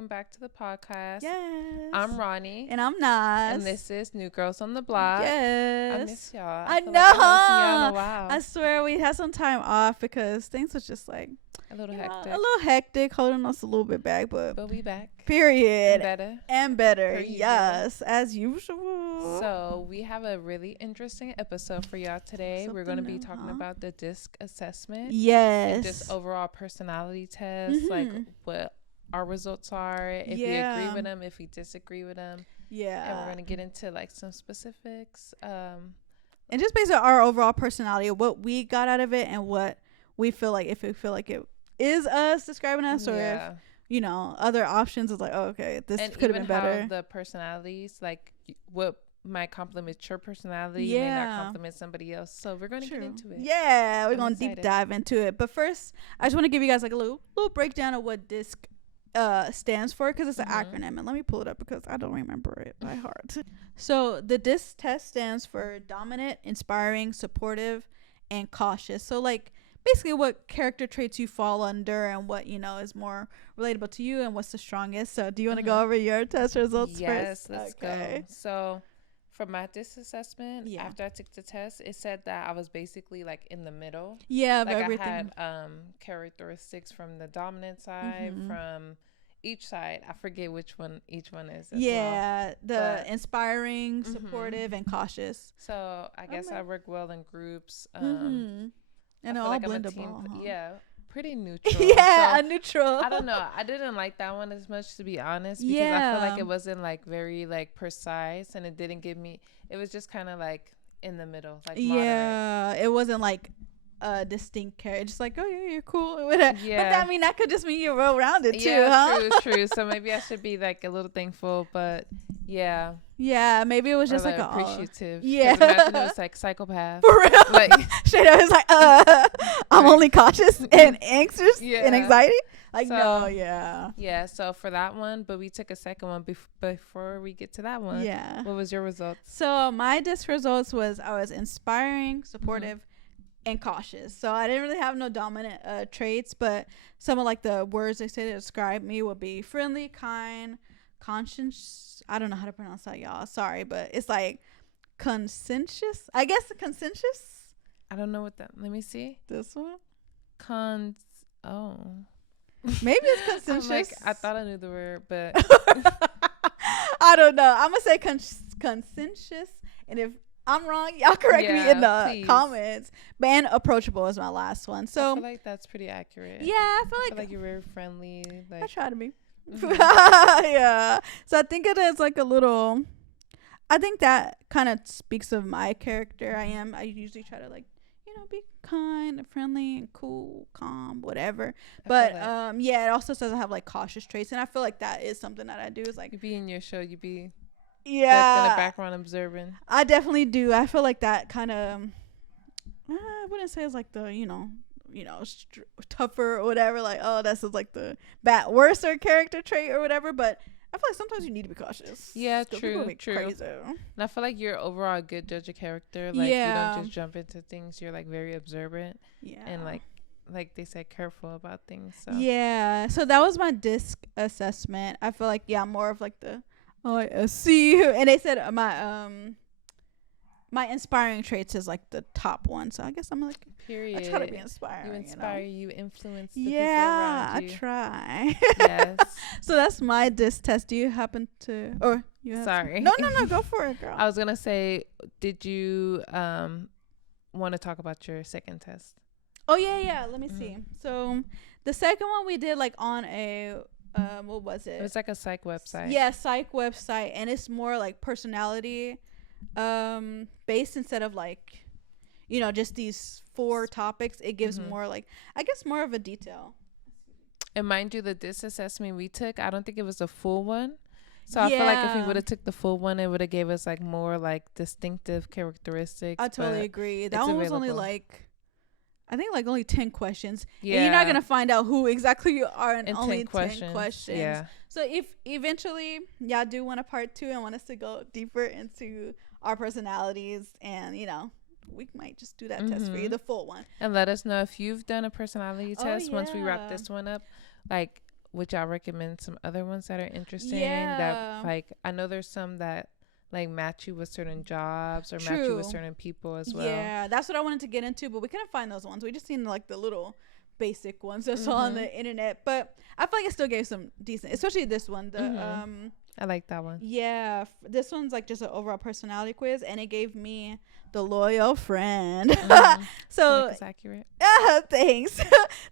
welcome back to the podcast. Yes. I'm Ronnie. And I'm Nas. And this is New Girls on the Block. Yes. I miss y'all. I feel know. Like I haven't seen y'all in a while. I swear we had some time off because things was just like a little hectic. A little hectic, holding us a little bit back, but we back. Period. And better. Yes, as usual. So we have a really interesting episode for y'all today. We're going to be talking about the DISC assessment. Yes. And just overall personality tests, like what our results are, if we agree with them, if we disagree with them. Yeah. And we're going to get into like some specifics. And just based on our overall personality, what we got out of it and what we feel like, if we feel like it is us describing us, or if, you know, other options is like, oh, okay, this could have been better. How the personalities, like what might compliment your personality may not compliment somebody else. So we're going to get into it. Yeah, we're going to deep dive into it. But first, I just want to give you guys like a little breakdown of what DISC stands for, because it's an acronym, and let me pull it up because I don't remember it by heart. So the DISC test stands for dominant, inspiring, supportive, and cautious. So like basically what character traits you fall under and what, you know, is more relatable to you and what's the strongest. So do you want to go over your test results first? Yes, let's go. So for my DISC assessment, after I took the test, it said that I was basically like in the middle. Yeah, like everything. I had characteristics from the dominant side, from each side. I forget which one each one is. The inspiring, supportive, and cautious. So I guess I work well in groups. And all like blendable. Yeah, pretty neutral. A neutral. I don't know. I didn't like that one as much, to be honest, because I feel like it wasn't like very like precise, and it didn't give me. It was just kind of like in the middle, like moderate. It wasn't like a distinct character, just like, oh yeah, you're cool with it. But I mean, that could just mean you're well rounded too, huh? True. So maybe I should be like a little thankful, but maybe it was just like appreciative. Imagine it was like psychopath for real. Like straight up, it's like I'm only cautious and anxious and anxiety. Like so for that one, but we took a second one before we get to that one. What was your results? So my DISC results was I was inspiring, supportive, and cautious. So I didn't really have no dominant traits, but some of like the words they say to describe me would be friendly, kind, conscious. I don't know how to pronounce that, y'all. Sorry, but it's like conscientious. I guess conscientious. I don't know what that. Let me see. This one. Maybe it's conscientious. I thought I knew the word, but I don't know. I'm gonna say conscientious, and if I'm wrong, y'all correct me in the comments. And approachable is my last one. So I feel like that's pretty accurate. Yeah, I feel like you're very friendly. Like, I try to be. So I think it is like a little. I think that kind of speaks of my character. I usually try to like, you know, be kind and friendly and cool, calm, whatever. But it also says I have like cautious traits, and I feel like that is something that I do. Is like you be in your show, you be. Yeah, in the background observing. I definitely do. I feel like that kind of. I wouldn't say it's like the tougher or whatever. Like, oh, that's just like the worst character trait or whatever. But I feel like sometimes you need to be cautious. Yeah, true. Crazy. And I feel like you're overall a good judge of character. Like you don't just jump into things. You're like very observant. Yeah. And like they said, careful about things. So. Yeah. So that was my DISC assessment. I feel like I'm more of like the. Oh, I see. And they said my inspiring traits is like the top one. So I guess I'm like, period. I try to be inspiring. You inspire, you influence the people around you. I try. Yes. So that's my DISC test. Do you happen to, or you have Sorry. No, go for it, girl. I was going to say, did you want to talk about your second test? Oh, yeah. Let me see. So the second one we did like on a, what was it? It was like a psych website. Yeah, psych website, and it's more like personality based instead of like, you know, just these 4 topics. It gives more like, I guess, more of a detail. And mind you, the DISC assessment we took, I don't think it was a full one. So I feel like if we would have took the full one, it would have gave us like more like distinctive characteristics. I totally agree. That one was only like, I think like only 10 questions. Yeah. And you're not going to find out who exactly you are in only 10 questions. Yeah. So if eventually y'all do want a part 2 and want us to go deeper into our personalities, and, you know, we might just do that test for you, the full one. And let us know if you've done a personality test once we wrap this one up. Like, would y'all recommend some other ones that are interesting? Yeah. That like I know there's some that like match you with certain jobs or True. match you with certain people as well. Yeah, that's what I wanted to get into, but we couldn't find those ones. We just seen like the little basic ones that's on the internet. But I feel like it still gave some decent, especially this one. The I like that one. Yeah, this one's like just an overall personality quiz, and it gave me the loyal friend. So it's accurate. Thanks.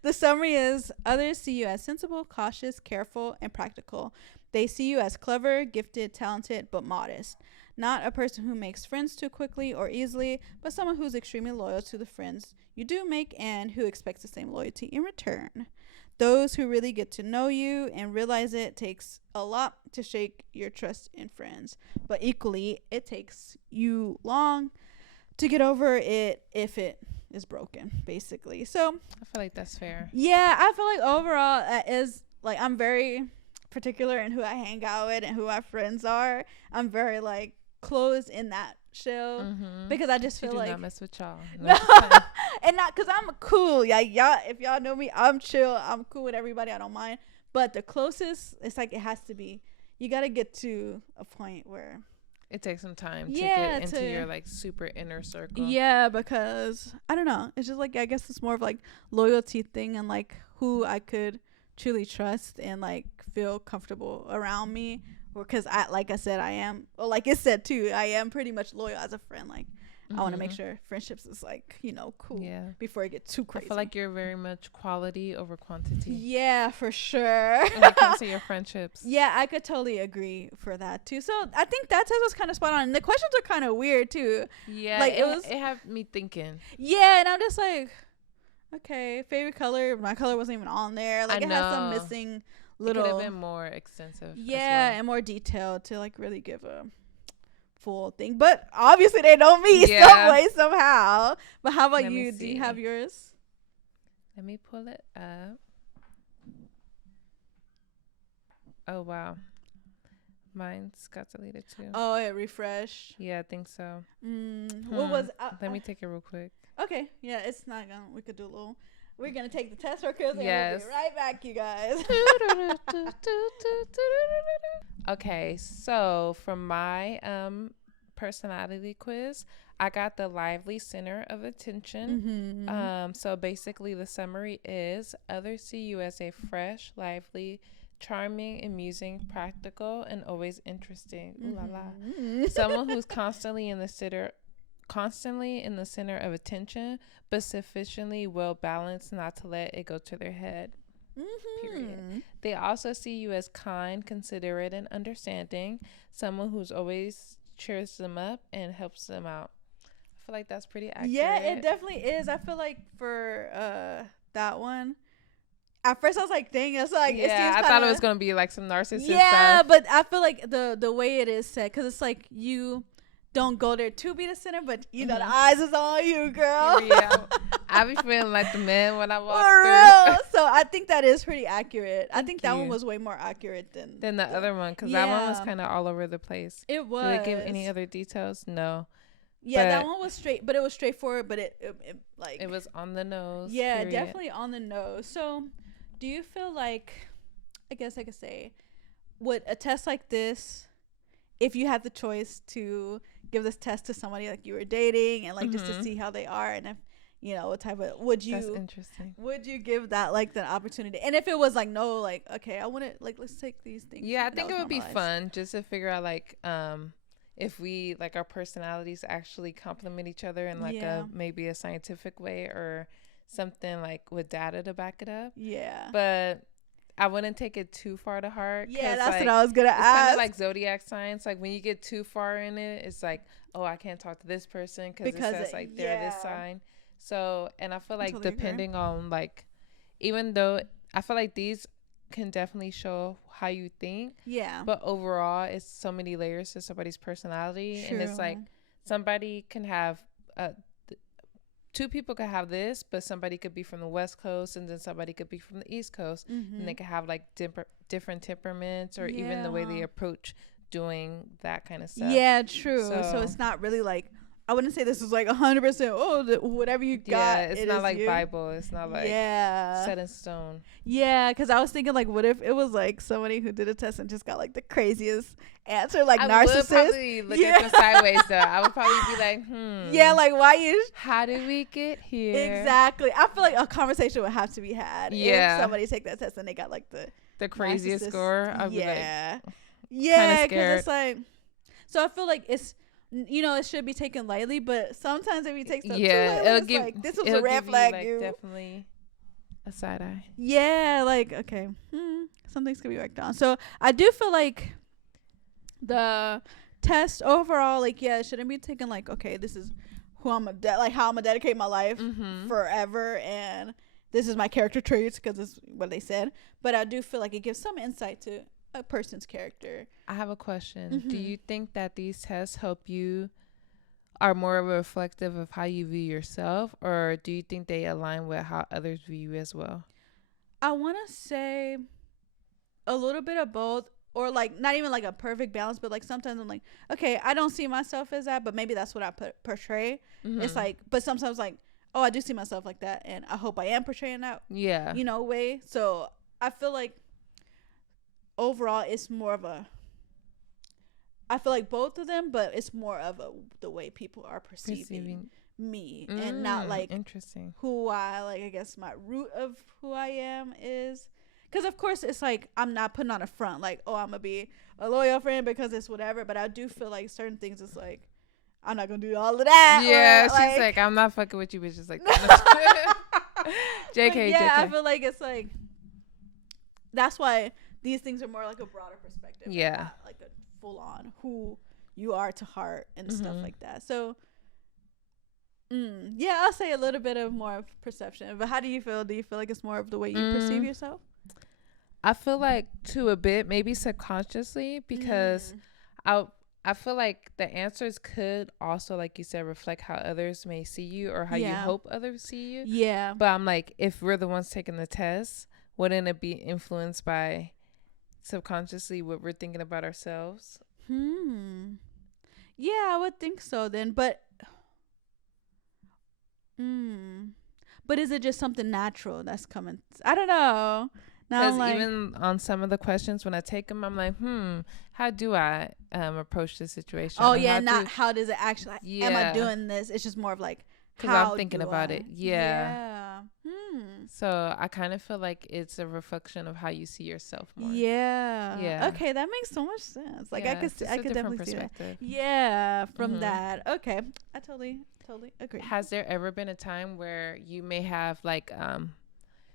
The summary is: others see you as sensible, cautious, careful, and practical. They see you as clever, gifted, talented, but modest. Not a person who makes friends too quickly or easily, but someone who's extremely loyal to the friends you do make and who expects the same loyalty in return. Those who really get to know you and realize it takes a lot to shake your trust in friends, but equally it takes you long to get over it if it is broken, basically. So I feel like that's fair. Yeah, I feel like overall is like I'm very particular in who I hang out with and who my friends are. I'm very like closed in that shell because I just feel like not mess with y'all. No. And not because I'm cool. Yeah, y'all. If y'all know me, I'm chill. I'm cool with everybody. I don't mind. But the closest, it's like it has to be. You got to get to a point where it takes some time to get into your like super inner circle. Yeah, because I don't know. It's just like I guess it's more of like loyalty thing and like who I could truly trust and like feel comfortable around me. Because like I said, I am. Well, like it said too, I am pretty much loyal as a friend. Like I want to make sure friendships is like cool. Yeah. Before it gets too crazy. I feel like you're very much quality over quantity. Yeah, for sure. When it comes to your friendships. Yeah, I could totally agree for that too. So I think that test was kind of spot on. And the questions are kind of weird too. Yeah, like it had me thinking. Yeah, and I'm just like, okay, favorite color. My color wasn't even on there. Like it had some missing little. It could have been more extensive. Yeah, and more detailed to like really give a full thing. But obviously they know me some way, somehow. But how about you? Do you have yours? Let me pull it up. Oh, wow. Mine's got deleted too. Oh, it refreshed. Yeah, I think so. What was let me take it real quick. Okay. Yeah, it's not gonna. We could do a little. We're gonna take the test real quick. Yes. We'll be right back, you guys. Okay, so from my personality quiz, I got the lively center of attention. So basically the summary is: others see you as a fresh, lively, charming, amusing, practical, and always interesting. Ooh la la. Someone who's constantly in the center of attention, but sufficiently well balanced not to let it go to their head. Period. They also see you as kind, considerate, and understanding. Someone who's always cheers them up and helps them out. I feel like that's pretty accurate. Yeah, it definitely is. I feel like for that one, at first I was like, dang, it's like, I thought it was gonna be like some narcissist stuff. Yeah, but I feel like the way it is said, because it's like you don't go there to be the center, but you know the eyes is on you, girl. Yeah, I be feeling like the man when I walk through. So I think that is pretty accurate. I think that one was way more accurate than the other one, because that one was kind of all over the place. It was. Did they give any other details? No. Yeah, that one was straight, but it was straightforward. But it like it was on the nose. Yeah, period. Definitely on the nose. So, do you feel like, I guess I could say, would a test like this, if you had the choice to give this test to somebody like you were dating and like just to see how they are, and if what type of that's interesting. Would you give that like the opportunity? And if it was like no, like okay, I want to like let's take these things. Yeah, I think it would be fun just to figure out like if we like our personalities actually complement each other in like maybe a scientific way or something like with data to back it up. Yeah. But I wouldn't take it too far to heart. Yeah, that's like, what I was gonna ask. It's kind of like zodiac signs. Like when you get too far in it, it's like, oh, I can't talk to this person because it says like they're this sign. So, and I feel like totally depending on like, even though I feel like these can definitely show how you think. Yeah. But overall, it's so many layers to somebody's personality. True. And it's like somebody can have two people could have this, but somebody could be from the West Coast and then somebody could be from the East Coast, and they could have like different temperaments or even the way they approach doing that kind of stuff. Yeah, true. So it's not really like I wouldn't say this is like 100%. Oh, whatever you got. Yeah, it's not like Bible. It's not like set in stone. Yeah, because I was thinking like, what if it was like somebody who did a test and just got like the craziest answer, like narcissist? I would probably look at them sideways though. I would probably be like, Yeah, like why you? How did we get here? Exactly. I feel like a conversation would have to be had. Yeah. If somebody take that test and they got like the craziest score. I'd be like, yeah, because it's like, so I feel like it's. It should be taken lightly, but sometimes if you take stuff too lightly, it's like, this was a red flag. Like, definitely a side eye. Yeah, like, okay, some things could be worked on. So I do feel like the test overall, like, yeah, it shouldn't be taken like, okay, this is who I'm like how I'm gonna dedicate my life forever, and this is my character traits because it's what they said. But I do feel like it gives some insight to a person's character. I have a question. Do you think that these tests help you, are more reflective of how you view yourself, or do you think they align with how others view you as well? I want to say a little bit of both, or like not even like a perfect balance, but like sometimes I'm like, okay, I don't see myself as that, but maybe that's what I portray. It's like, but sometimes like, oh, I do see myself like that, and I hope I am portraying that way. So I feel like overall it's more of a, I feel like both of them, but it's more of the way people are perceiving me, and not like interesting who I like. I guess my root of who I am is, because of course it's like I'm not putting on a front like, oh, I'm gonna be a loyal friend because it's whatever, but I do feel like certain things it's like I'm not gonna do all of that. Yeah, she's like, I'm not fucking with you bitches like that. JK. I feel like it's like, that's why these things are more like a broader perspective. Yeah. Not like a full on who you are to heart and stuff like that. So, yeah, I'll say a little bit of more of perception. But how do you feel? Do you feel like it's more of the way you perceive yourself? I feel like to a bit, maybe subconsciously, because I feel like the answers could also, like you said, reflect how others may see you or how you hope others see you. Yeah. But I'm like, if we're the ones taking the test, wouldn't it be influenced by subconsciously what we're thinking about ourselves? Yeah, I would think so then, but but is it just something natural that's coming? I don't know. Because like, even on some of the questions when I take them, I'm like, how do I approach this situation? Oh yeah, how does it actually? Am I doing this? It's just more of like, because I'm thinking about it. Yeah. So I kind of feel like it's a reflection of how you see yourself more. Yeah. Okay, that makes so much sense. Like I could definitely see that. Yeah, from that. Okay, I totally agree. Has there ever been a time where you may have like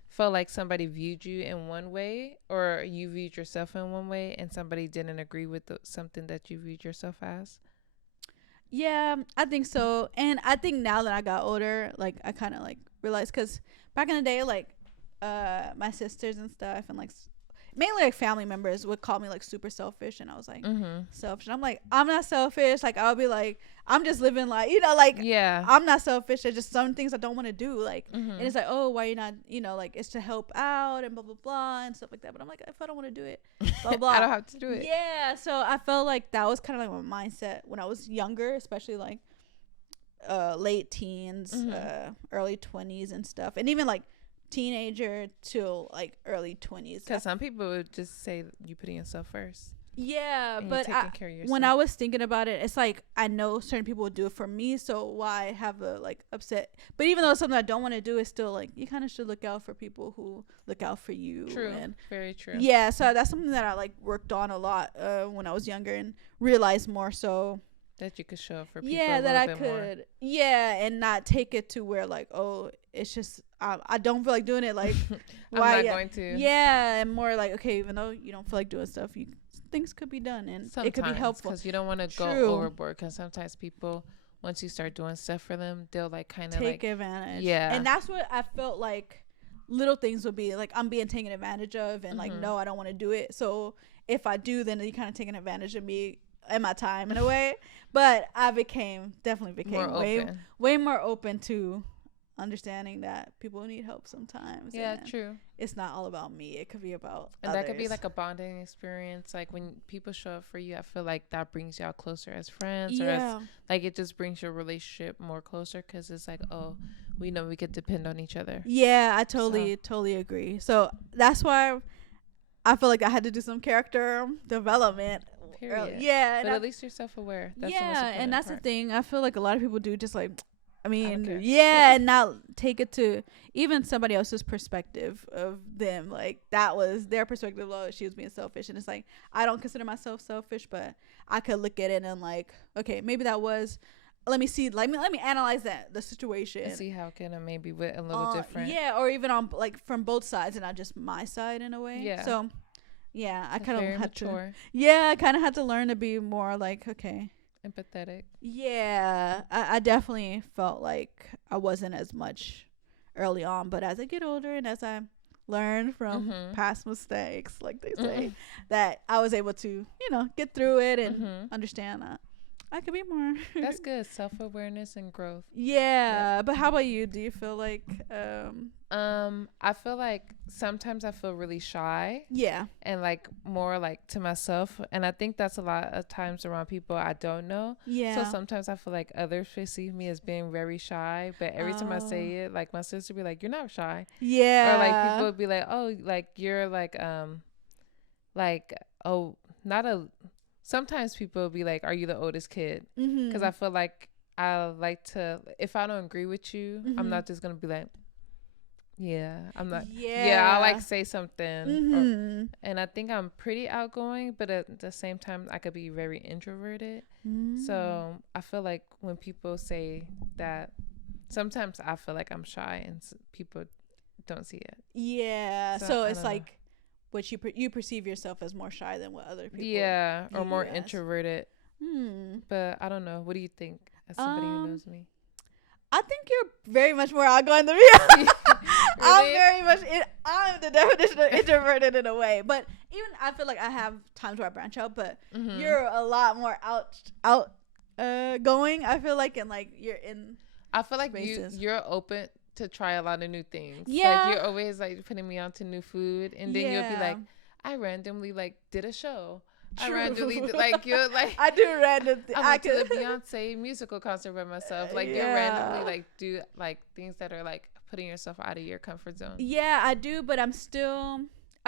felt like somebody viewed you in one way, or you viewed yourself in one way, and somebody didn't agree with something that you viewed yourself as? Yeah, I think so. And I think now that I got older, like I kind of like realized, because back in the day, like my sisters and stuff, and like mainly like family members would call me like super selfish, and I was like selfish. I'm like, I'm not selfish. Like I'll be like, I'm just living like, like I'm not selfish. There's just some things I don't want to do, like and it's like, oh, why you not, like it's to help out and blah blah blah and stuff like that. But I'm like, if I don't want to do it, blah blah, I don't have to do it. Yeah, so I felt like that was kind of like my mindset when I was younger, especially like late teens, early 20s and stuff, and even like teenager till like early 20s, because some people would just say you putting yourself first. Yeah, but when I was thinking about it, it's like I know certain people would do it for me, so why have a like upset? But even though it's something I don't want to do, it's still like you kind of should look out for people who look out for you. True. And very true. Yeah, so that's something that I like worked on a lot when I was younger, and realized more so that you could show up for people. Yeah, that I could. More. Yeah, and not take it to where like, oh, it's just I don't feel like doing it. Like, why? I'm not going to. Yeah, and more like, okay, even though you don't feel like doing stuff, things could be done, and sometimes, it could be helpful, because you don't want to go overboard, because sometimes people, once you start doing stuff for them, they'll like kind of take advantage. Yeah, and that's what I felt like little things would be like, I'm being taken advantage of, and like, no, I don't want to do it. So if I do, then you kind of taking advantage of me and my time in a way. But I definitely became way more open to understanding that people need help sometimes. Yeah, and true. it's not all about me. It could be about And others. that could be like a bonding experience. Like when people show up for you, I feel like that brings y'all closer as friends, or as like it just brings your relationship more closer, because it's like, oh, we know we could depend on each other. Yeah, I totally agree. So that's why I feel like I had to do some character development. Period. Yeah, but at least you're self-aware. That's and that's part. The thing. I feel like a lot of people do just like, I mean, and not take it to even somebody else's perspective of them. Like that was their perspective. Oh, she was being selfish, and it's like I don't consider myself selfish, but I could look at it and like, okay, maybe that was. Let me see. Let me analyze the situation and see how can I maybe with a little different. Yeah, or even on like from both sides and not just my side in a way. Yeah. So, yeah, I kind of had mature. I kind of had to learn to be more like empathetic. Yeah, I definitely felt like I wasn't as much early on, but as I get older and as I learn from past mistakes, like they say, that I was able to get through it and understand that I could be more. That's good. Self-awareness and growth. Yeah. But how about you? Do you feel like I feel like sometimes I feel really shy. Yeah. And like more like to myself, and I think that's a lot of times around people I don't know. Yeah. So sometimes I feel like others perceive me as being very shy, but every time I say it, like my sister be like, "You're not shy." Yeah. Or like people would be like, "Oh, like you're like oh, not a." Sometimes people will be like, "Are you the oldest kid?" Because I feel like I like to. If I don't agree with you, I'm not just gonna be like, "Yeah, I'm not." Yeah, I like say something. And I think I'm pretty outgoing, but at the same time, I could be very introverted. So I feel like when people say that, sometimes I feel like I'm shy, and people don't see it. Yeah. So it's like. But you perceive yourself as more shy than what other people. Yeah, or more introverted. But I don't know. What do you think, as somebody who knows me? I think you're very much more outgoing than me. Really? I'm very much. I'm the definition of introverted in a way. But even I feel like I have times where I branch out. But you're a lot more outgoing. I feel like, and like you're in. I feel like you're open to try a lot of new things. Yeah. Like you're always like putting me on to new food, and then you'll be like, I randomly like did a show. True. I randomly like you're like I do random things. I went to the Beyonce musical concert by myself. Like you randomly like do like things that are like putting yourself out of your comfort zone. Yeah, I do, but I feel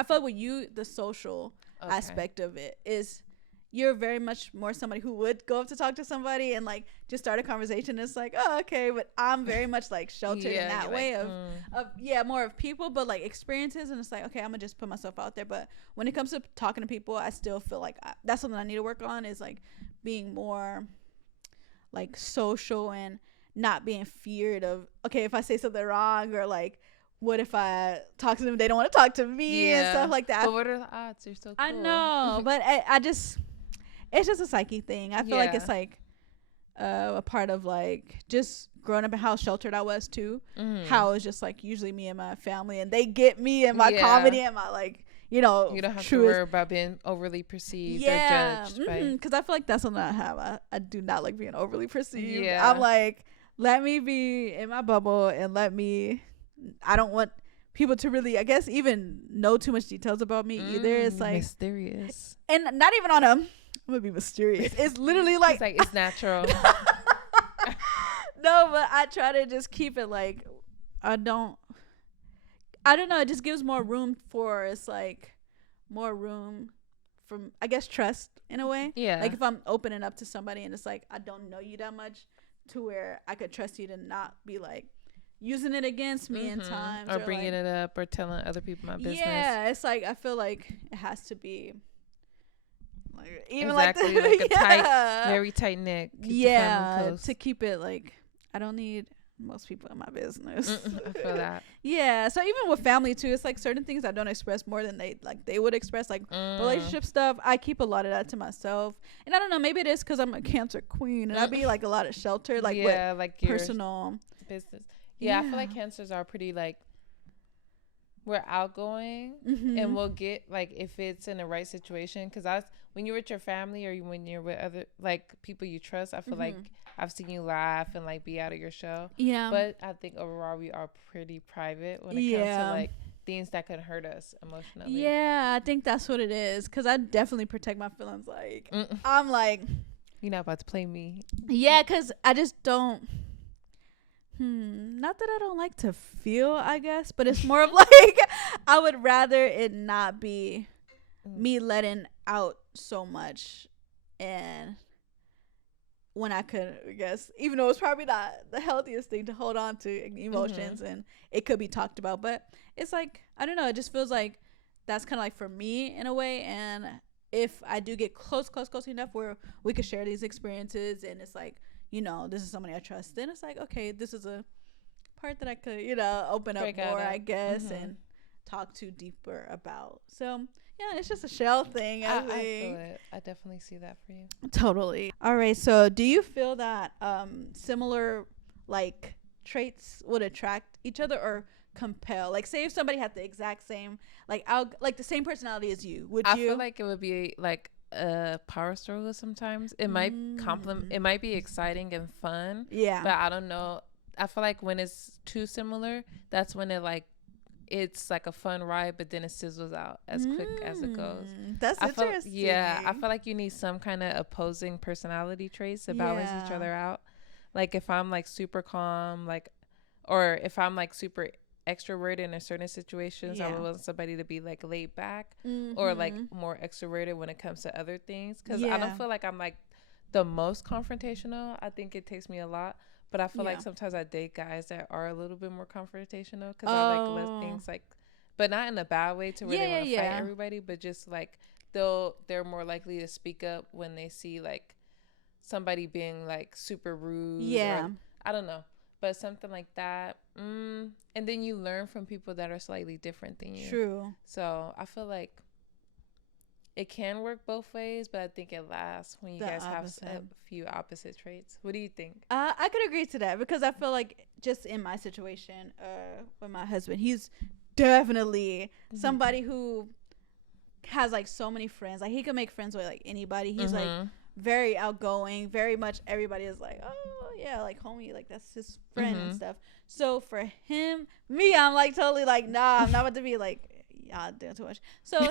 like with you the social aspect of it is you're very much more somebody who would go up to talk to somebody and like just start a conversation. It's like, oh, okay. But I'm very much like sheltered in that way like, more of people, but like experiences. And it's like, okay, I'm gonna just put myself out there. But when it comes to talking to people, I still feel like that's something I need to work on, is like being more like social and not being feared of, okay, if I say something wrong, or like, what if I talk to them, they don't want to talk to me and stuff like that. But what are the odds? You're so cool. I know, but I just, it's just a psyche thing. I feel like it's like a part of like just growing up and how sheltered I was too. How it's just like usually me and my family, and they get me and my comedy and my like, you don't have to worry about being overly perceived or judged. Because I feel like that's something I have. I do not like being overly perceived. I'm like, let me be in my bubble and I don't want people to really, I guess, even know too much details about me either. It's like mysterious, and not even on I'm gonna be mysterious. It's literally like it's natural. No, but I try to just keep it like I don't know. It just gives more room for, it's like more room from, I guess, trust in a way. Yeah. Like if I'm opening up to somebody and it's like I don't know you that much, to where I could trust you to not be like using it against me in times, or bringing it up or telling other people my business. Yeah, it's like I feel like it has to be like even like a tight, very tight knit. To keep it like I don't need most people in my business. I feel that. Yeah, so even with family too, it's like certain things I don't express more than they would express, like relationship stuff. I keep a lot of that to myself, and I don't know, maybe it is because I'm a Cancer queen and I be like a lot of shelter, like like personal business. Yeah, I feel like Cancers are pretty like, we're outgoing and we'll get like if it's in the right situation. Because when you're with your family, or when you're with other like people you trust, I feel like I've seen you laugh and like be out of your shell. Yeah. But I think overall we are pretty private when it comes to like things that could hurt us emotionally. Yeah, I think that's what it is. Cause I definitely protect my feelings. Like I'm like, you're not about to play me. Yeah, cause I just don't. Not that I don't like to feel, I guess, but it's more of like I would rather it not be me letting out so much, and when I could, I guess, even though it's probably not the healthiest thing to hold on to emotions, and it could be talked about, but it's like, I don't know, it just feels like that's kind of like for me in a way. And if I do get close enough where we could share these experiences, and it's like, you know, this is somebody I trust, then it's like, okay, this is a part that I could, you know, open up more, I guess, and talk to deeper about. So yeah, it's just a shell thing. I feel it. I definitely see that for you. Totally. All right. So do you feel that similar like traits would attract each other or compel? Like, say if somebody had the exact same, like the same personality as you, would you? I feel like it would be like a power struggle sometimes. It might it might be exciting and fun. Yeah. But I don't know. I feel like when it's too similar, that's when it's like a fun ride, but then it sizzles out as quick as it goes. That's interesting. I feel like you need some kind of opposing personality traits to balance each other out. Like if I'm like super calm, like, or if I'm like super extroverted in a certain situations, I would want somebody to be like laid back or like more extroverted when it comes to other things. Because I don't feel like I'm like the most confrontational. I think it takes me a lot. But I feel like sometimes I date guys that are a little bit more confrontational because I like less things like, but not in a bad way to where they want to fight everybody, but just like they're more likely to speak up when they see like somebody being like super rude. Yeah. Or, I don't know, but something like that. And then you learn from people that are slightly different than you. True. So I feel like it can work both ways, but I think it lasts when you guys have a few opposite traits. What do you think? I could agree to that because I feel like just in my situation with my husband, he's definitely somebody who has like so many friends. Like he can make friends with like anybody. He's like very outgoing, very much everybody is like, oh yeah, like homie, like that's his friend and stuff. So for him, I'm like totally like, nah, I'm not about to be like, y'all doing too much. So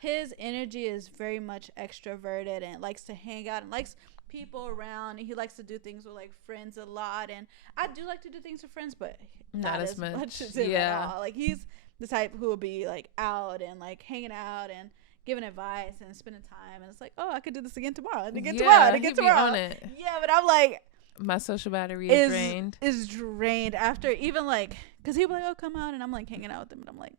his energy is very much extroverted and likes to hang out and likes people around, and he likes to do things with like friends a lot. And I do like to do things with friends, but not as much as him at all. Like he's the type who will be like out and like hanging out and giving advice and spending time, and it's like, oh, I could do this again tomorrow and again tomorrow and again tomorrow. Yeah, but I'm like, my social battery is drained. Is drained after even like, because he'll be like, oh, come out, and I'm like hanging out with him, and I'm like,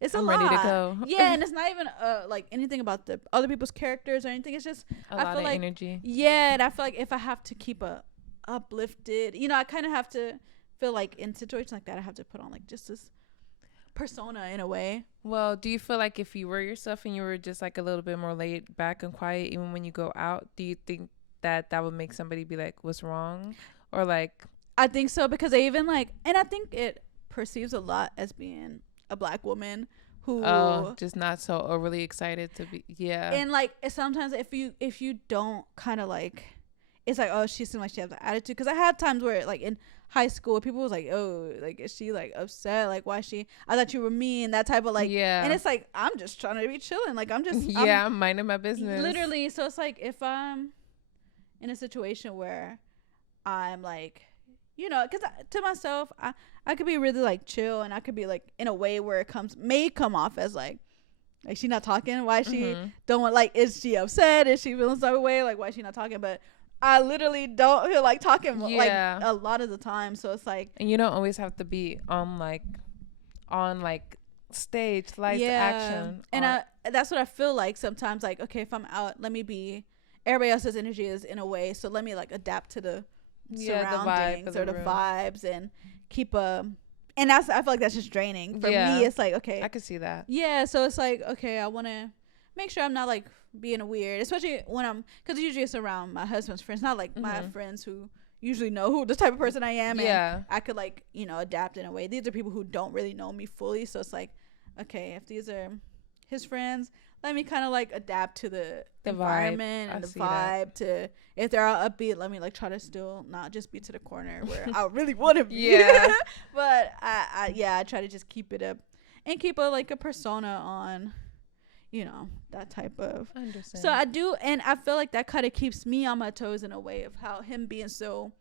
it's a lot. Ready to go. Yeah, and it's not even like anything about the other people's characters or anything. It's just a lot of energy. Yeah, and I feel like if I have to keep a uplifted, you know, I kind of have to feel like in situations like that, I have to put on like just this persona in a way. Well, do you feel like if you were yourself and you were just like a little bit more laid back and quiet, even when you go out, do you think that would make somebody be like, what's wrong? Or like, I think so, because I even like, and I think it perceives a lot as being a black woman who just not so overly excited to be. And like sometimes if you don't kind of like, it's like, oh, she seems like she has an attitude. Because I had times where like in high school people was like, oh, like is she like upset, like why she, I thought you were mean, that type of like. And it's like, I'm just trying to be chilling, like I'm just I'm minding my business literally. So it's like if I'm in a situation where I'm like, you know, because to myself, I could be really like chill, and I could be like in a way where it may come off as like she not talking, why she don't want, like, is she upset, is she feeling some way, like why she not talking? But I literally don't feel like talking like a lot of the time. So it's like, and you don't always have to be on stage, lights, action, and that's what I feel like sometimes. Like, okay, if I'm out, let me be, everybody else's energy is in a way, so let me like adapt to the surroundings or the vibes and keep and that's, I feel like that's just draining for me. It's like, okay, I could see that. So it's like, okay, I want to make sure I'm not like being a weird, especially when I'm, because usually it's around my husband's friends, not like my friends who usually know who the type of person I am, and I could like, you know, adapt in a way. These are people who don't really know me fully, so it's like, okay, if these are his friends. Let me kind of like adapt to the environment and the vibe. To if they're all upbeat, let me like try to still not just be to the corner where I really want to be. Yeah. But I try to just keep it up and keep a persona on, that type of. Understand. So I do, and I feel like that kind of keeps me on my toes in a way of how him being so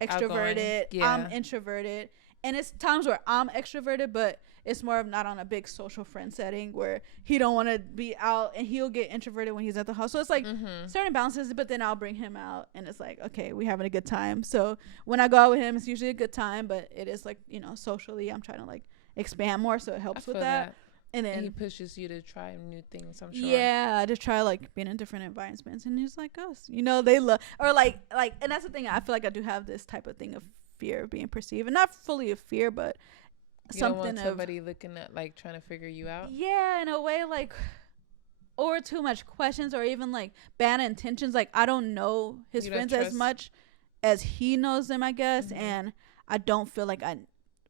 extroverted. I'm introverted, and it's times where I'm extroverted, but it's more of not on a big social friend setting where he don't want to be out, and he'll get introverted when he's at the house. So it's like certain balances, but then I'll bring him out, and it's like, okay, we having a good time. So when I go out with him, it's usually a good time, but it is like, socially, I'm trying to like expand more, so it helps with that. And then he pushes you to try new things, I'm sure. Yeah, to try like being in different environments, and he's like us, they love, or like, and that's the thing. I feel like I do have this type of thing of fear of being perceived, and not fully a fear, but you something don't want somebody looking at like trying to figure you out. Yeah, in a way, like, or too much questions, or even like bad intentions. Like I don't know his friends as much as he knows them, I guess, and I don't feel like I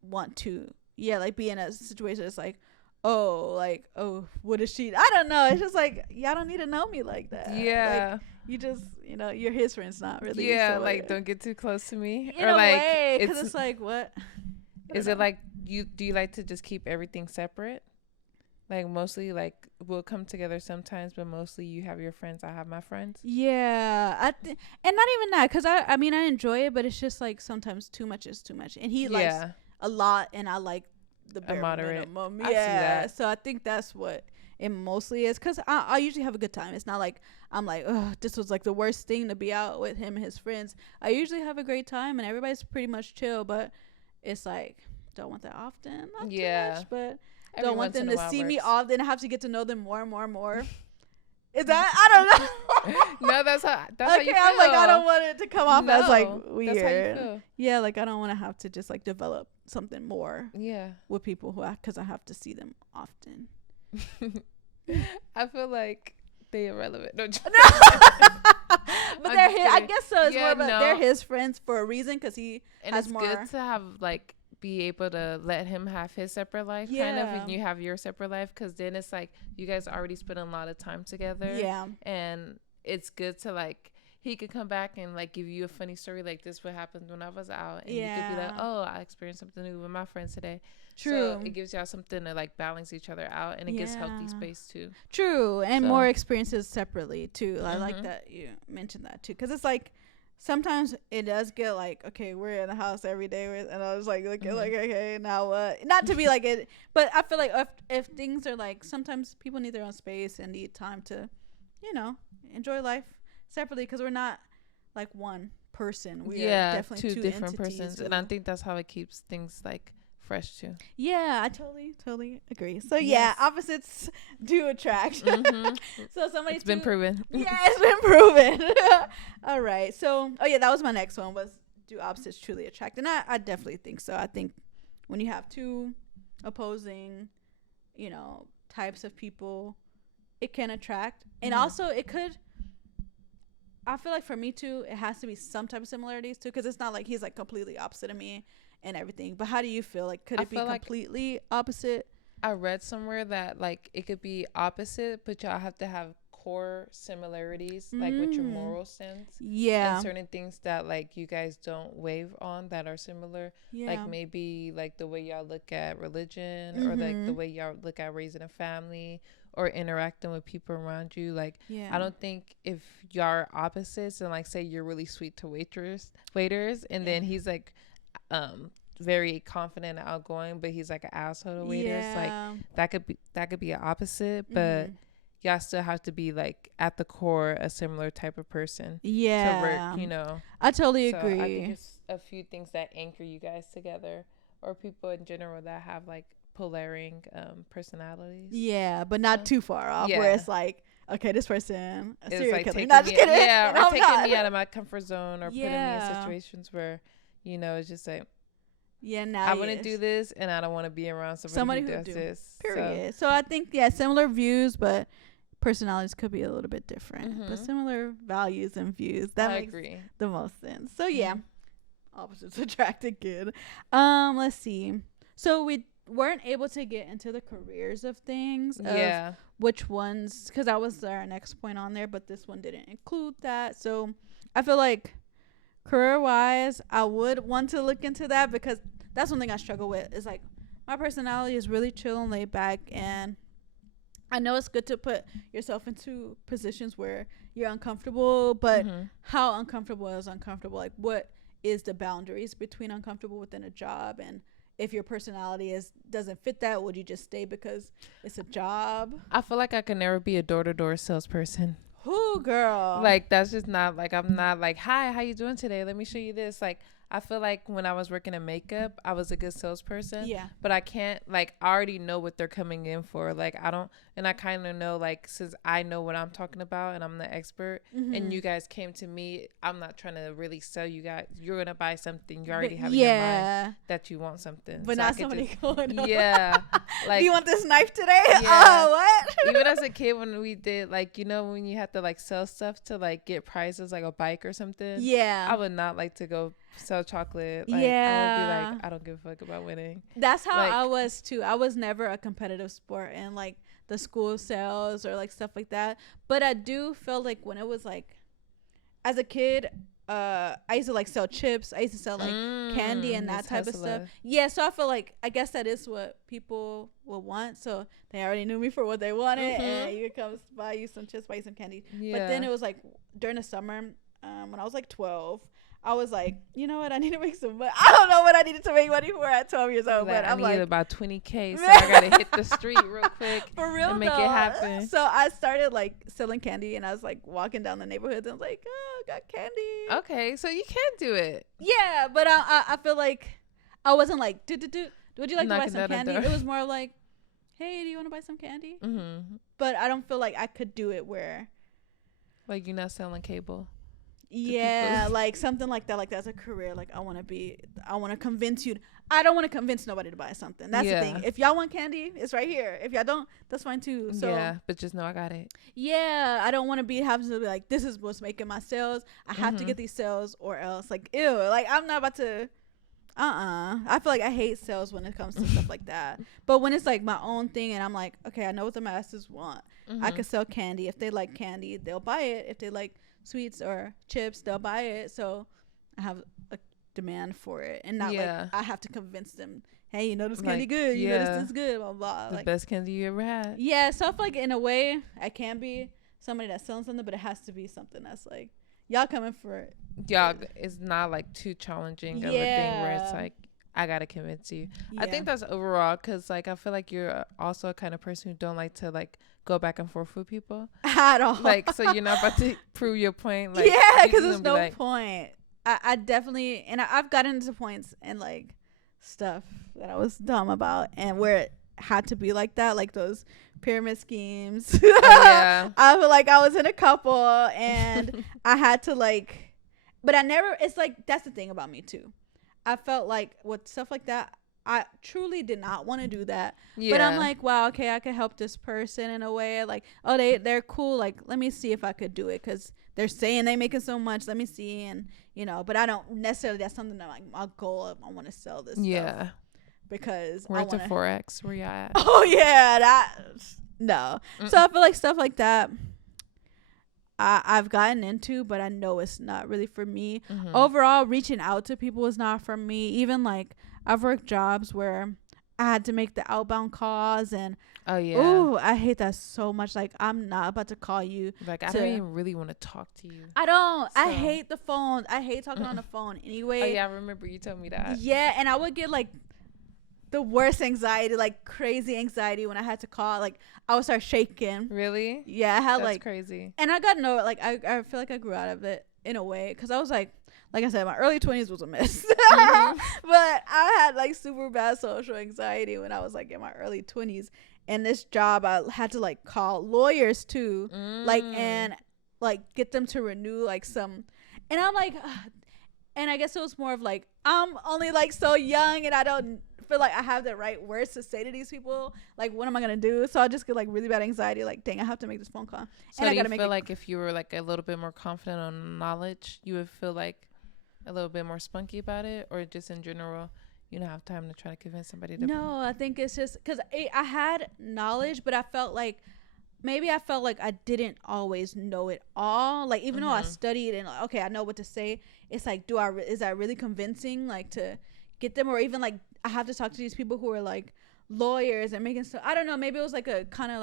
want to, like be in a situation that's like, oh, what is she? I don't know. It's just like, y'all don't need to know me like that. Yeah. Like, you just, you're his friends, not really. Yeah, so like, don't get too close to me. In or a like, way, because it's like, what? Is it like, do you like to just keep everything separate? Like, mostly, like, we'll come together sometimes, but mostly you have your friends, I have my friends. Yeah. And not even that, because I mean, I enjoy it, but it's just like sometimes too much is too much. And he likes a lot, and I like the bare minimum. Yeah. I see that. So I think that's what it mostly is, because I usually have a good time. It's not like I'm like, oh, this was like the worst thing to be out with him and his friends. I usually have a great time, and everybody's pretty much chill, but it's like, don't want that often. Not too much, but don't want them to see me often. I have to get to know them more and more and more. Is that, I don't know. No, that's how you feel. I'm like, I don't want it to come off as like weird. That's how you feel. Yeah, like I don't want to have to just like develop something more. Yeah. With people because I have to see them often. I feel like they're irrelevant. No, but they're his. I guess so. It's more about they're his friends for a reason, because he has more. And it's good to have like be able to let him have his separate life, kind of, and you have your separate life, because then it's like you guys already spend a lot of time together. Yeah. And it's good to like, he could come back and like give you a funny story like, this what happened when I was out, and you could be like, oh, I experienced something new with my friends today. True. So it gives y'all something to like balance each other out, and it gives healthy space too. True. And more experiences separately too. I like that you mentioned that too, because it's like sometimes it does get like, okay, we're in the house every day, and I was like, like, okay, now what? Not to be like it, but I feel like if things are like, sometimes people need their own space and need time to, enjoy life separately, because we're not like one person. We are definitely two different persons, and I think that's how it keeps things like fresh too. Yeah, I totally agree. So opposites do attract. So it's been proven. Yeah, it's been proven. All right. So that was my next one, was, do opposites truly attract? And I definitely think so. I think when you have two opposing types of people, it can attract. And also it could, I feel like for me too, it has to be some type of similarities too, because it's not like he's like completely opposite of me and everything. But how do you feel? Like, could it be completely opposite? I read somewhere that like it could be opposite, but y'all have to have core similarities, like with your moral sense. Yeah. And certain things that like you guys don't wave on that are similar. Yeah. Like maybe like the way y'all look at religion, or like the way y'all look at raising a family, or interacting with people around you. Like, I don't think if y'all are opposites, and like say you're really sweet to waiters, and then he's like very confident and outgoing, but he's like an asshole to waiters, like that could be an opposite, but y'all still have to be like at the core a similar type of person to work, I totally agree. I think it's a few things that anchor you guys together, or people in general that have like polaring personalities, but not too far off, where it's like, okay, this person a serial killer. Not just kidding. Or taking me out of my comfort zone, or putting me in situations where it's just like, now I wouldn't do this, and I don't want to be around somebody who does this. Period. So I think similar views, but personalities could be a little bit different, but similar values and views. That makes the most sense. So opposites attracted. Good. Let's see. So we weren't able to get into the careers of things, of which ones, because that was our next point on there, but this one didn't include that. So I feel like career wise, I would want to look into that, because that's one thing I struggle with. Is like my personality is really chill and laid back, and I know it's good to put yourself into positions where you're uncomfortable, but how uncomfortable is uncomfortable? Like, what is the boundaries between uncomfortable within a job? And if your personality doesn't fit that, would you just stay because it's a job? I feel like I could never be a door-to-door salesperson. Who, girl? Like, that's just not, like, I'm not like, hi, how you doing today? Let me show you this. Like, I feel like when I was working in makeup, I was a good salesperson. Yeah. But I can't, like, I already know what they're coming in for. Like, I don't, and I kind of know, like, since I know what I'm talking about and I'm the expert, and you guys came to me, I'm not trying to really sell you guys. You're going to buy something. You already have in your mind that you want something. But so not somebody going on. Yeah. Like, do you want this knife today? Yeah. Oh, what? Even as a kid, when we did, like, you know, when you have to, like, sell stuff to, like, get prizes, like a bike or something. Yeah. I would not like to go sell chocolate. Like, yeah. I would be like, I don't give a fuck about winning. That's how I was too. I was never a competitive sport in like the school sales or like stuff like that. But I do feel like when it was like, as a kid, I used to like sell chips. I used to sell like candy and that type of stuff. Yeah, so I feel like, I guess that is what people will want. So they already knew me for what they wanted, and you could come buy you some chips, buy you some candy. Yeah. But then it was like during the summer, when I was like 12. I was like, you know what? I need to make some money. I don't know what I needed to make money for at 12 years old, but I'm like, about 20K, so I gotta hit the street real quick for real and make it happen. So I started like selling candy, and I was like walking down the neighborhoods, and I was like, oh, I got candy. Okay, so you can do it. Yeah, but I feel like I wasn't like, would you like to buy some candy? It was more like, hey, do you want to buy some candy? But I don't feel like I could do it where, like, you're not selling cable. Yeah, like something like that. Like, that's a career. Like, I want to convince you. I don't want to convince nobody to buy something. That's the thing. If y'all want candy, it's right here. If y'all don't, that's fine too. So yeah, but just know I got it. Yeah, I don't want to be having to be like, this is what's making my sales. I have to get these sales or else. Like, ew. Like, I'm not about to. I feel like I hate sales when it comes to stuff like that. But when it's like my own thing, and I'm like, okay, I know what the masses want. I could sell candy. If they like candy, they'll buy it. If they like sweets or chips, they'll buy it. So I have a demand for it, and not like I have to convince them, hey, you know this candy good, you know this is good, blah blah. The like, best candy you ever had. Yeah, so I feel like in a way I can be somebody that's selling something, but it has to be something that's like, y'all coming for it. Y'all, it's not like too challenging of a thing where it's like, I gotta convince you. I think that's overall, because like I feel like you're also a kind of person who don't like to like go back and forth with people at all. Like, so you're not about to prove your point. Like, yeah, because there's no point. I definitely, and I've gotten into points and like stuff that I was dumb about, and where it had to be like that, like those pyramid schemes. I feel like I was in a couple, and I had to like, but I never. It's like, that's the thing about me too. I felt like with stuff like that, I truly did not want to do that. But I'm like, wow, okay, I could help this person in a way. Like, oh, they're cool. Like, let me see if I could do it, because they're saying they making so much. Let me see. And, you know, but I don't necessarily, that's something that like my goal of, I want to sell this stuff. Because we're into Forex. Where you at? Oh, yeah. No. So I feel like stuff like that I've gotten into, but I know it's not really for me. Overall, reaching out to people is not for me. Even like, I've worked jobs where I had to make the outbound calls, and ooh, I hate that so much. Like, I'm not about to call you. Like, I don't even really want to talk to you. I don't. So. I hate the phone. I hate talking on the phone anyway. Oh yeah, I remember you told me that. Yeah, and I would get like the worst anxiety, like crazy anxiety when I had to call. Like, I would start shaking. Really? Yeah, I had That's like crazy. And I got I feel like I grew out of it in a way, because I was like I said, my early 20s was a mess. But I had like super bad social anxiety when I was like in my early 20s. And this job, I had to like call lawyers too, like, and like get them to renew like some. And I'm like, and I guess it was more of like, I'm only like so young, and I don't feel like I have the right words to say to these people. Like, what am I gonna do? So I just get like really bad anxiety. Like, dang, I have to make this phone call. So and do you feel like if you were like a little bit more confident on knowledge, you would feel like a little bit more spunky about it, or just in general, you don't have time to try to convince somebody to? No, I think it's just because I had knowledge, but I felt like maybe I felt like I didn't always know it all. Like, even though I studied and like, okay, I know what to say, it's like, is that really convincing, like, to get them? Or even like I have to talk to these people who are like lawyers and making stuff. I don't know, maybe it was like a kind of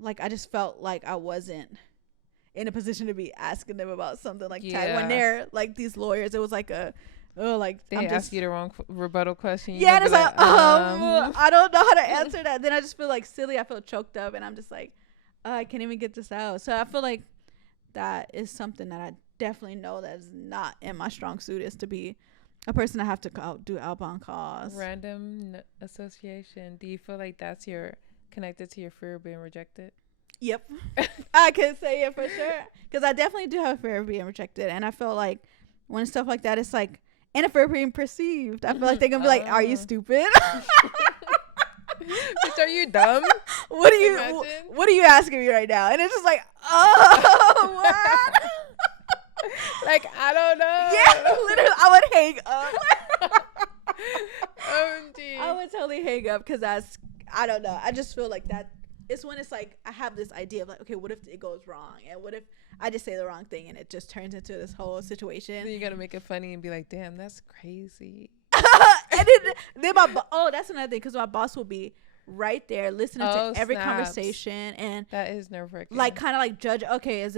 like I just felt like I wasn't in a position to be asking them about something like that when they're like these lawyers. It was like like they ask you the wrong rebuttal question. Yeah, and it's like I don't know how to answer that. Then I just feel like silly. I feel choked up, and I'm just like, I can't even get this out. So I feel like that is something that I definitely know that is not in my strong suit, is to be a person that have to do outbound calls. Random association. Do you feel like that's connected to your fear of being rejected? Yep. I can say it for sure, because I definitely do have a fear of being rejected, and I feel like when stuff like that, it's like, and if we're being perceived, I feel like they're gonna be like, "Are you stupid? Bitch, are you dumb? What are you asking me right now?" And it's just like, oh, what? Like, I don't know. Yeah, literally, I would hang up. OMG. I would totally hang up, because I don't know. I just feel like that. It's when it's like I have this idea of like, okay, what if it goes wrong, and what if I just say the wrong thing and it just turns into this whole situation. Then you gotta make it funny and be like, damn, that's crazy. And then that's another thing, because my boss will be right there listening to every conversation, and that is nerve-wracking. Like, kind of like judge, okay,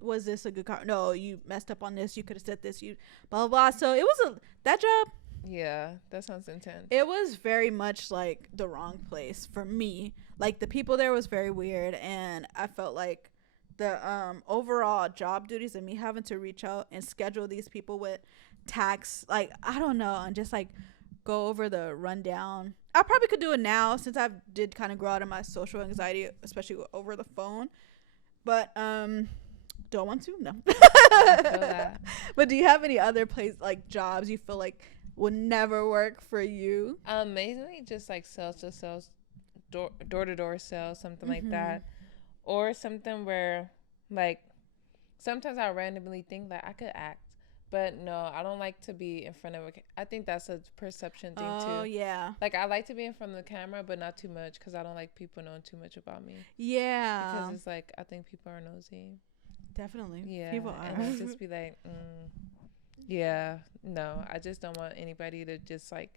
was this a good car? No, you messed up on this, you could have said this, you blah blah blah. So it was that job. Yeah, that sounds intense. It was very much like the wrong place for me. Like, the people there was very weird, and I felt like the overall job duties and me having to reach out and schedule these people with tax, like, I don't know, and just like go over the rundown. I probably could do it now, since I did kind of grow out of my social anxiety, especially over the phone, but don't want to. No. I feel that. But do you have any other like jobs you feel like would never work for you? Mainly just like sales to sales, door-to-door sales, something like that, or something where, like, sometimes I randomly think that I could act, but no, I don't like to be in front of I think that's a perception thing too. Oh yeah. Like, I like to be in front of the camera, but not too much, because I don't like people knowing too much about me. Yeah. Because it's like, I think people are nosy. Definitely. Yeah. People are. And I just be like, yeah, no, I just don't want anybody to just like,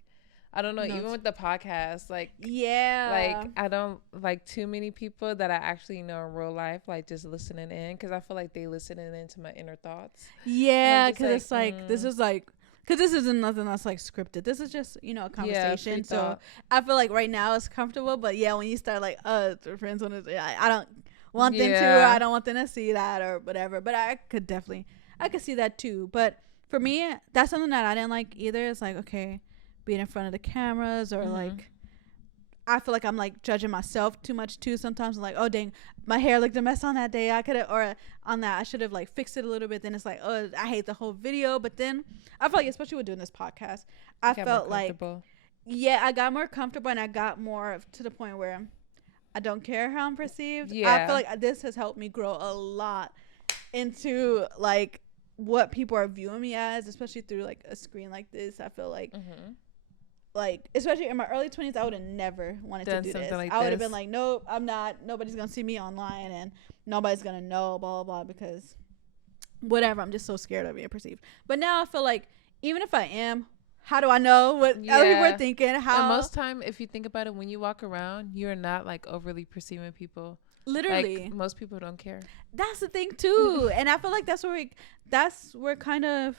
I don't know, even with the podcast, like, yeah, like, I don't like too many people that I actually know in real life, like, just listening in, because I feel like they listening into my inner thoughts. Yeah, because it's like, this is like, because this isn't nothing that's like scripted. This is just, a conversation. Yeah, so I feel like right now it's comfortable, but yeah, when you start like, friends on this, I don't want them to, I don't want them to see that or whatever. But I could see that too. But for me, that's something that I didn't like either. It's like, okay, being in front of the cameras, or like, I feel like I'm like judging myself too much too. Sometimes I'm like, oh dang, my hair looked a mess on that day. I could have, or on that, I should have like fixed it a little bit. Then it's like, oh, I hate the whole video. But then I feel like, especially with doing this podcast, I felt like, yeah, I got more comfortable, and I got more to the point where I don't care how I'm perceived. Yeah. I feel like this has helped me grow a lot into like what people are viewing me as, especially through like a screen like this. I feel like, like, especially in my early 20s, I would have never wanted to do this. Like, I would have been like, nope, I'm not. Nobody's gonna see me online, and nobody's gonna know, blah blah blah, because whatever. I'm just so scared of being perceived. But now I feel like, even if I am, how do I know what other people are thinking? How? And most time, if you think about it, when you walk around, you're not like overly perceiving people. Literally, like, most people don't care. That's the thing too. And I feel like that's where kind of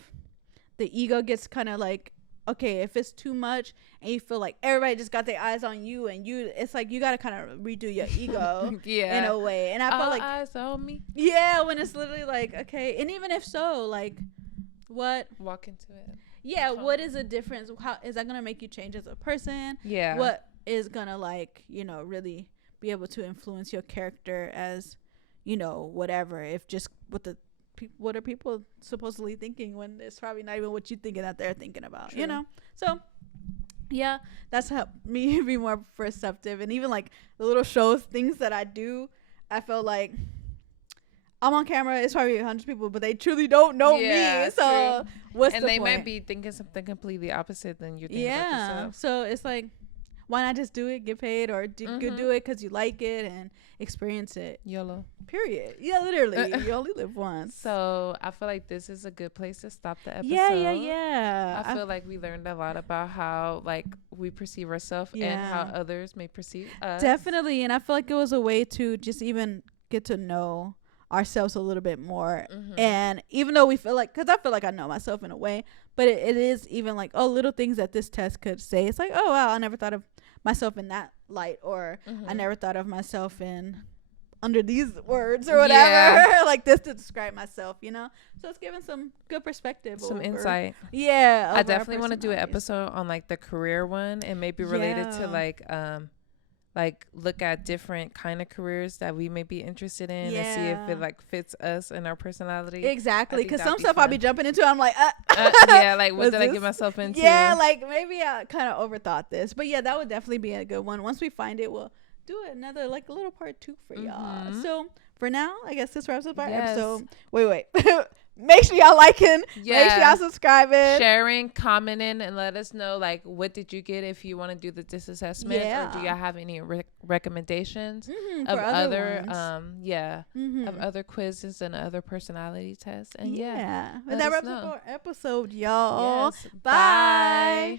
the ego gets kind of like, okay, if it's too much and you feel like everybody just got their eyes on you, and it's like you got to kind of redo your ego in a way. And I feel like eyes on me. Yeah, when it's literally like, okay, and even if so, like, what? Walk into it. Yeah, what is the difference? How is that going to make you change as a person? Yeah. What is going to, like, really be able to influence your character as, whatever, if just what are people supposedly thinking when it's probably not even what you thinking that they're thinking about. True. So yeah, that's helped me be more perceptive. And even like the little shows, things that I do, I felt like I'm on camera, it's probably 100 people, but they truly don't know me. So true. What's the point? And they might be thinking something completely opposite than you're thinking about yourself. So it's like, why not just do it, get paid, or do it because you like it and experience it. YOLO. Period. Yeah, literally. You only live once. So I feel like this is a good place to stop the episode. Yeah. I feel like we learned a lot about how like we perceive ourselves and how others may perceive us. Definitely. And I feel like it was a way to just even get to know ourselves a little bit more. And even though we feel like, because I feel like I know myself in a way, but it is even like, oh, little things that this test could say. It's like, oh wow, I never thought of myself in that light, or I never thought of myself in under these words or whatever, like this to describe myself, you know. So it's giving some good perspective, some insight. I definitely want to do an episode on like the career one, and maybe related to like look at different kind of careers that we may be interested in and see if it like fits us and our personality. Exactly, because some stuff I'll be jumping into, I'm like like what did I get myself into? Like maybe I kind of overthought this, but that would definitely be a good one. Once we find it, we'll do another like a little part 2 for y'all. So for now, I guess this wraps up our episode. Wait. Make sure y'all liking. Make sure y'all subscribing, sharing, commenting, and let us know like what did you get if you want to do the disassessment, or do y'all have any recommendations of other of other quizzes and other personality tests. And that wraps up our episode, y'all. Bye.